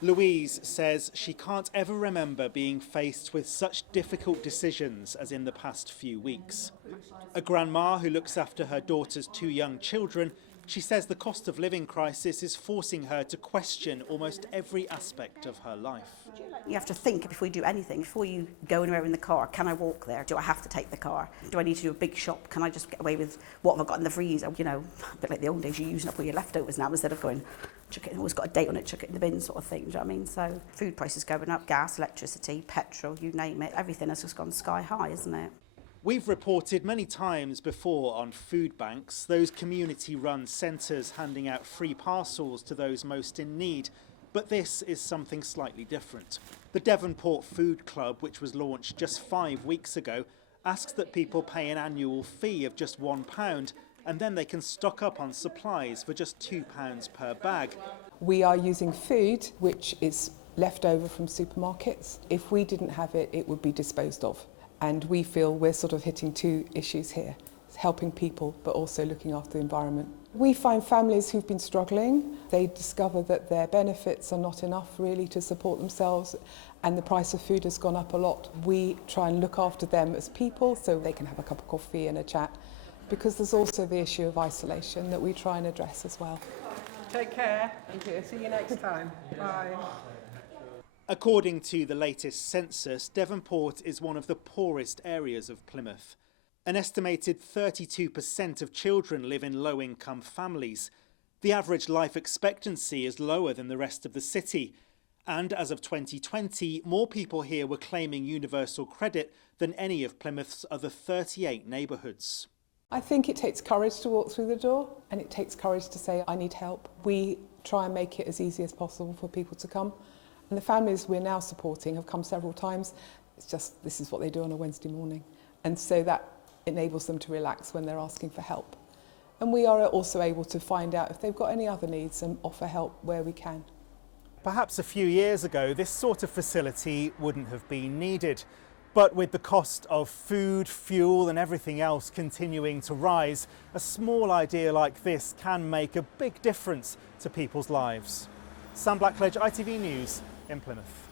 Louise says she can't ever remember being faced with such difficult decisions as in the past few weeks. A grandma who looks after her daughter's two young children, she says the cost of living crisis is forcing her to question almost every aspect of her life. You have to think before you do anything. Before you go anywhere in the car, can I walk there? Do I have to take the car? Do I need to do a big shop? Can I just get away with what have I got in the freezer? You know, a bit like the old days, you're using up all your leftovers now instead of going, chuck it, always got a date on it, chuck it in the bin sort of thing. Do you know what I mean? So food prices going up, gas, electricity, petrol, you name it. Everything has just gone sky high, isn't it? We've reported many times before on food banks, those community-run centres handing out free parcels to those most in need. But this is something slightly different. The Devonport Food Club, which was launched just 5 weeks ago, asks that people pay an annual fee of just £1 and then they can stock up on supplies for just £2 per bag. We are using food which is left over from supermarkets. If we didn't have it, it would be disposed of. And we feel we're sort of hitting two issues here. It's helping people, but also looking after the environment. We find families who've been struggling, they discover that their benefits are not enough really to support themselves and the price of food has gone up a lot. We try and look after them as people so they can have a cup of coffee and a chat, because there's also the issue of isolation that we try and address as well. Take care. Thank you. See you next time. Bye. According to the latest census, Devonport is one of the poorest areas of Plymouth. An estimated 32% of children live in low-income families. The average life expectancy is lower than the rest of the city. And as of 2020, more people here were claiming universal credit than any of Plymouth's other 38 neighbourhoods. I think it takes courage to walk through the door, and it takes courage to say, I need help. We try and make it as easy as possible for people to come. And the families we're now supporting have come several times. It's just, this is what they do on a Wednesday morning. And so that enables them to relax when they're asking for help. And we are also able to find out if they've got any other needs and offer help where we can. Perhaps a few years ago, this sort of facility wouldn't have been needed. But with the cost of food, fuel and everything else continuing to rise, a small idea like this can make a big difference to people's lives. Sam Blackledge, ITV News in Plymouth.